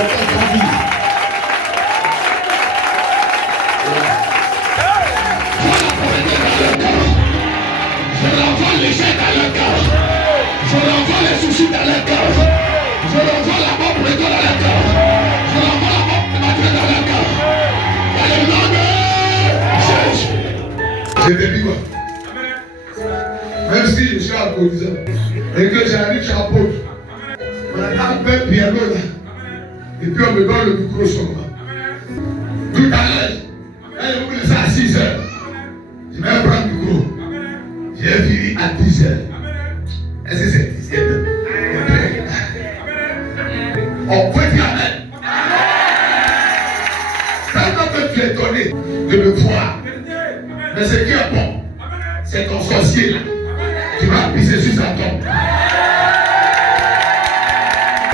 Je renvoie les jets dans le cœur. Je renvoie les soucis dans le cœur. Je renvoie la mort précoce dans le cœur. Je renvoie la mort prématurée dans le cœur. Dans le nom de Jésus. Je te dis quoi? Même si je suis alcoolisant et que j'arrive, j'apôtre. On attend un piano là. Et puis on me donne le micro seulement. Tout à l'heure, quand je vous laisse à 6 heures, je vais prendre le micro. J'ai fini à 10 heures. Est-ce que c'est 10 heures? On peut dire Amen. Tellement que tu es étonné de me voir. Mais ce qui est bon, c'est ton sorcier là. Tu vas pisser sur sa tombe.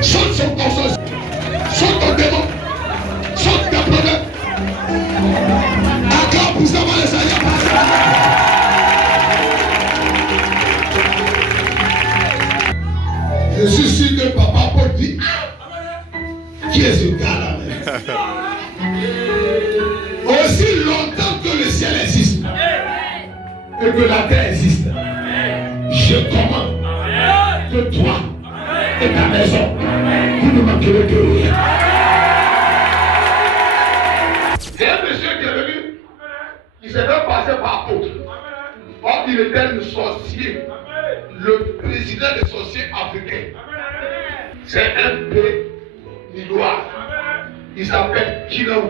Saute sur ton sorcier. Saute ton démon. Saute tes problèmes. Encore pour ça, les Seigneur. Je suis sûr que papa Paul dit, qui est ce gars-là? Aussi longtemps que le ciel existe et que la terre existe, je commande que toi et ta maison, vous ne manquerez de rien. C'est un monsieur qui est venu, il s'est fait passer par apôtre. Or, il était le sorcier, le président des sorciers africains. C'est un Béninois. Il s'appelle Kinaou.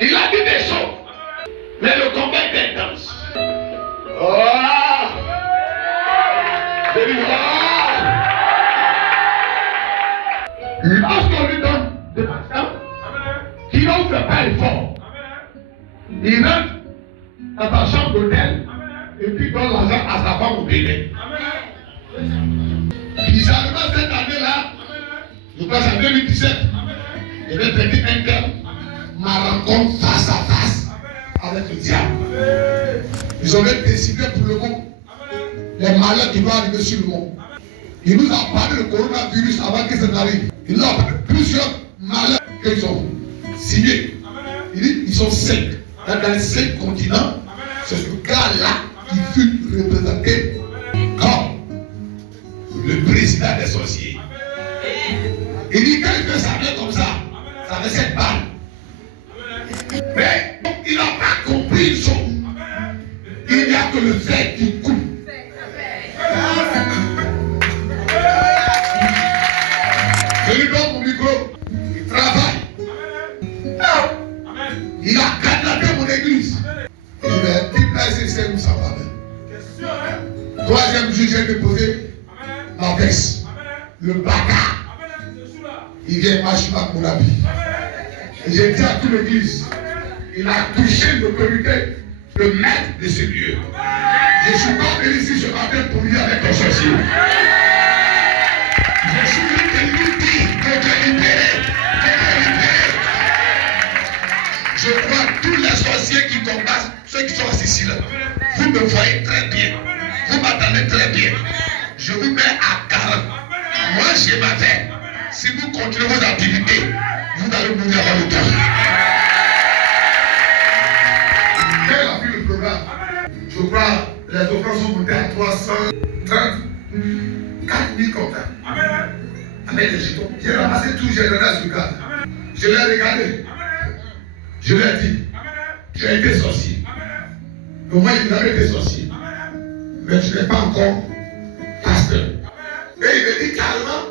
Il a dit des choses, mais le combat est intense. Oh! Lorsqu'on lui donne de l'argent, Kinaou ne fait pas effort. Il rentre dans sa chambre d'hôtel et puis donne l'argent à sa femme au Bénin. Puis arrivé cette année-là, je passe en 2017, je vais traiter un cœur, ma rencontre face à face avec le diable. Ils ont même décidé pour le monde les malheurs qui vont arriver sur le monde. Ils nous ont parlé du coronavirus avant que ça n'arrive. Ils nous ont parlé de plusieurs malheurs qu'ils ont signés. Ils sont 5. Dans les 5 continents, c'est ce gars-là qui fut représenté comme le président des sorciers. Il dit quand il fait sa main comme ça fait 7 balles. Mais il n'a pas compris une chose. Il n'y a que le fait qui coupe. Je lui donne mon micro. Il travaille. Il a kidnappé mon église. Il m'a dit, c'est où ça va même. Troisième jour, j'ai déposé ma veste. Le bâtard. Il vient marcher avec mon habit. Et j'ai dit à toute l'église, il a touché l'autorité de maître de ce lieu. Je suis pas venu ici ce matin pour lui avec un sorcier. Je suis venu te lui dire de te libérer. Je crois que tous les sorciers qui combattent, ceux qui sont assis là, vous me voyez très bien. Vous m'attendez très bien. Je vous mets à 40. Moi, je m'avais. Si vous continuez vos activités, vous allez mourir avant le temps. Quel a vu le programme? Je crois les offrandes sont montées à 330, 4000 comme ça. Avec les jetons. J'ai ramassé tout, j'ai donné à ce gars. Je l'ai regardé. Je lui ai dit, tu as été sorcier. Mais moi, il n'avait été sorcier. Mais tu n'es pas encore pasteur. Et il me dit carrément,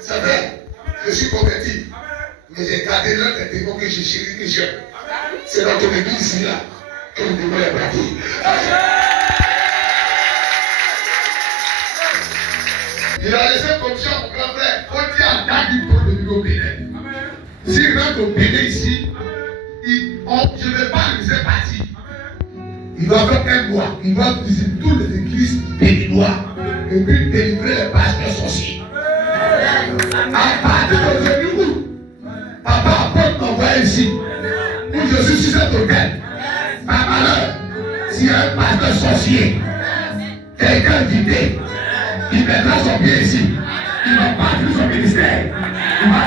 c'est vrai, je suis converti. Mais j'ai gardé l'un des démons que j'ai chéri, que j'aime. C'est dans ton église ici là que le démon est parti. Il a laissé comme ça mon grand frère. On dit à Dadi pour le bureau Bénin. S'il rentre au Bénin ici, je ne vais pas le laisser partir. Il va faire un mois. Il va visiter toutes les églises béninoises et puis délivrer les pasteurs sorciers. À partir d'aujourd'hui, papa Paul m'envoie ici, où je suis sur cet hôtel. Par malheur, s'il y a un pasteur sorcier, quelqu'un d'idée, il mettra son pied ici. Il va partir son ministère. Il va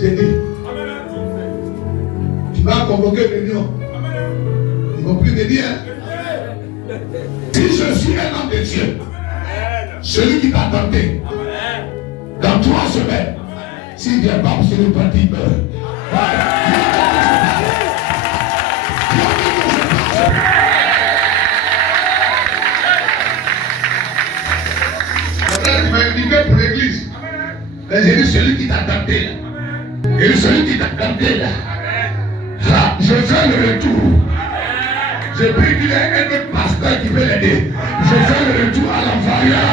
J'ai dit, tu vas convoquer une réunion. Ils vont plus me dire, si je suis un homme de Dieu, celui qui t'a tenté, dans 3 semaines, s'il ne vient pas pour se repentir, il meurt. Il m'a invité pour l'église. Mais j'ai dit celui qui t'a tenté là. Et celui qui t'a tenté là. Je fais le retour. J'ai pris qu'il y ait un autre pasteur qui veut l'aider. Je fais le retour à l'envoyeur.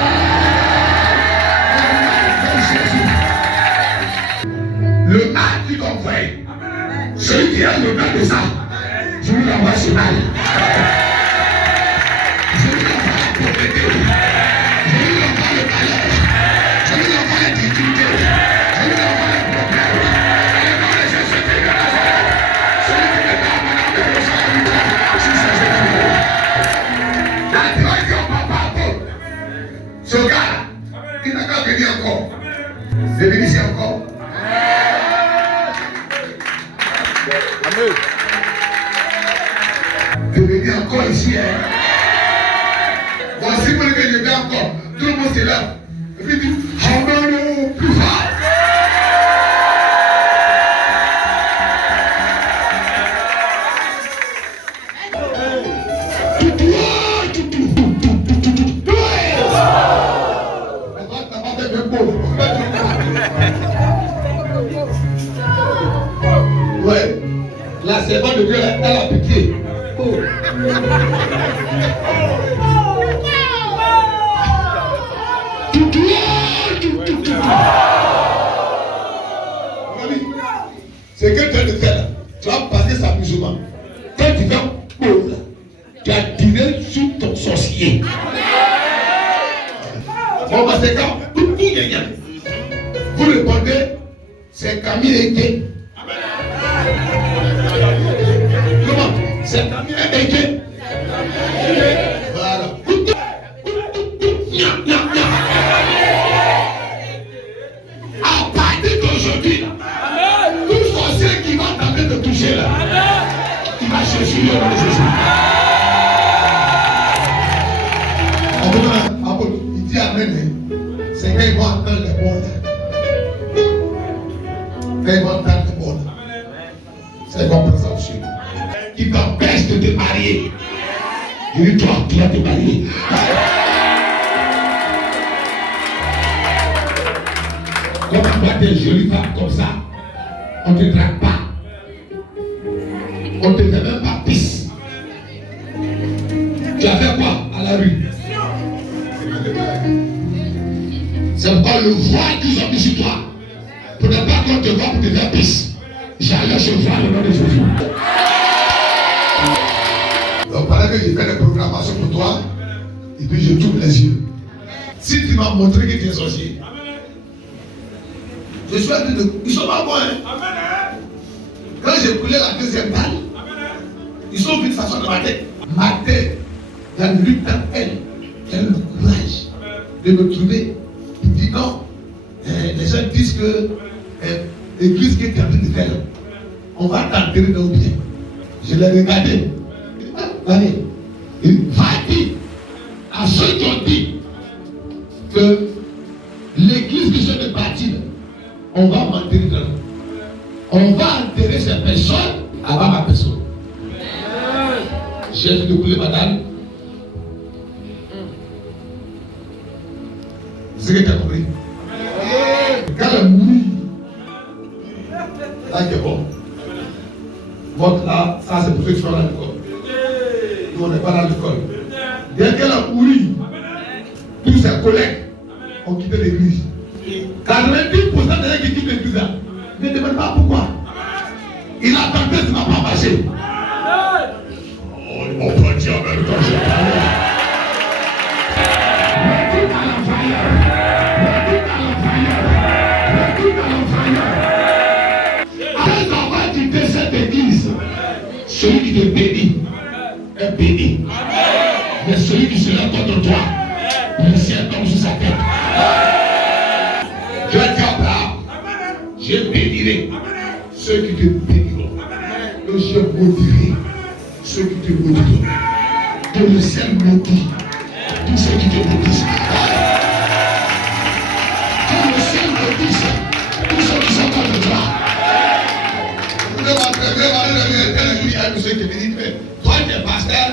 Le mal qui t'envoie, celui qui a le mal de ça, je vous l'envoie ce mal. Je vous l'envoie la pauvreté. Je vous l'envoie le malheur. Je vous l'envoie la difficulté. Je vous l'envoie les problèmes. Et le nom de Jésus de Nazareth. Celui qui me donne mon âme de responsabilité. Si c'est Jésus. La direction papa Paul. Ce gars-là, il n'a qu'à venir encore. C'est venu ici encore. Amen. Je venir encore ici. Voici pour que je viens encore. Tout le monde se lève. Et puis il dit, Amen, plus fort. Ouais, la servante de Dieu, elle a pitié. Oh. C'est que tu as de faire là. Tu vas passer sa musulmane. Quand tu vas pauvre, tu as tiré sur ton sorcier. Bon, bah c'est quand tout est gagnant. Vous répondez, c'est Camille Eke. Comment? C'est Camille Eke. Voilà. À partir d'aujourd'hui, tout sorcier qui va tenter de toucher là, il va chercher le nom de Jésus. Il dit Amen. C'est quand ils vont entendre les mots là. Quand ils vont entendre les mots là. C'est comme ça aussi. Qui t'empêche de te marier. Je dis toi, tu vas te marier. Comme tu vois des jolies femmes comme ça, on ne te drague pas. On ne te fait même pas pisse. Tu as fait quoi à la rue? C'est pourquoi le voile qu'ils ont mis sur toi, pour ne pas qu'on te voit pour te faire pisse. J'allais se voir le nom de Jésus. Donc pendant que j'ai fait des programmations pour toi, et puis je tourne les yeux. Si tu m'as montré que tu es sorcier, je suis en train de... Ils sont pas bons, hein? Quand j'ai coulé la deuxième balle, ils sont venus s'asseoir dans ma tête. Ma tête, il y a une lutte dans elle. Elle a eu le courage de me trouver. Il dit non. Les gens disent que l'église qui est en train de faire, on va t'enterrer dans le pied. Je l'ai regardé. Allez, il va dire à ceux qui ont dit que l'église qui se fait bâtir, on va m'enterrer dans l'eau. On va enterrer ces personnes avant ma personne. J'ai vu de couler madame. C'est ce que tu as compris. Quand elle mourit, là c'est bon. Votre là, ça c'est pour ceux qui sont dans l'école. Nous on n'est pas dans l'école. Dès qu'elle a mouru, tous ses collègues ont quitté l'église. 90% des gens qui quittent l'église là, ne demandent pas pourquoi. Il a tenté, ça ne va pas marcher. On peut dire même quand je parle. Retourne à l'envoyeur. Retourne à l'envoyeur. Retourne à l'envoyeur. Après avoir quitté cette église, celui qui te bénit est béni. Mais celui qui sera contre toi, le ciel tombe sur sa tête. Je vais dire Abraham, je Je bénirai ceux qui te béniront. Et je maudirai ceux qui te maudiront. Que le ciel maudit tous ceux qui te maudissent. Que le ciel maudisse tous ceux qui sont contre toi. Vous devez m'entraîner, tel jour, il y a un monsieur qui me dit, mais toi tu es pasteur,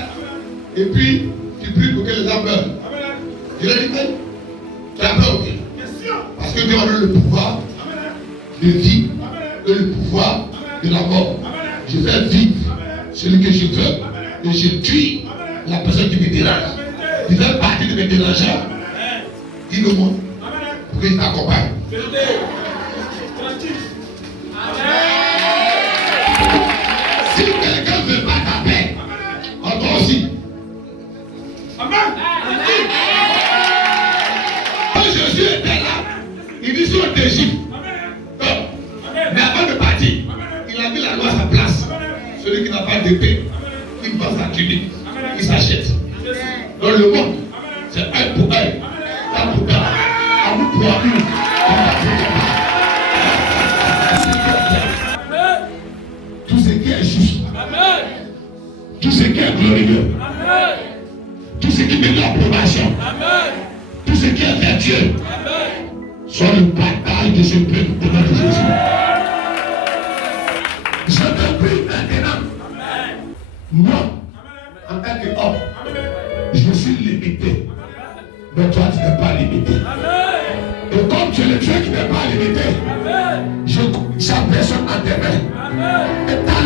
et puis tu pries pour que les gens meurent. Je lui ai dit, mais tu as peur, ok? Parce que Dieu a donné le pouvoir de vie et le pouvoir de la mort. Je fais vivre celui que je veux et je tue la personne qui me dérange. Tu fais partie de mes dérangeurs. Dis-le-moi pour qu'il t'accompagne. Si quelqu'un ne veut pas ta paix, toi aussi. Quand Jésus était là, il dit sur d'Égypte. Mais avant de partir, il a mis la loi à sa place. Celui qui n'a pas d'épée, il passe sa tunique, il s'achète. Dans le monde, c'est un pour un, un pour un, amour pour amour, tout ce qui est juste, tout ce qui est glorieux, tout ce qui mérite l'approbation, tout ce qui est vertueux, soit une bataille de ce peuple au nom de Jésus. Je te prie maintenant, moi, en tant qu'homme, je suis limité. Mais toi, tu n'es pas limité. Et comme tu es le Dieu qui n'est pas limité, je sa personne en tes mains. Et ta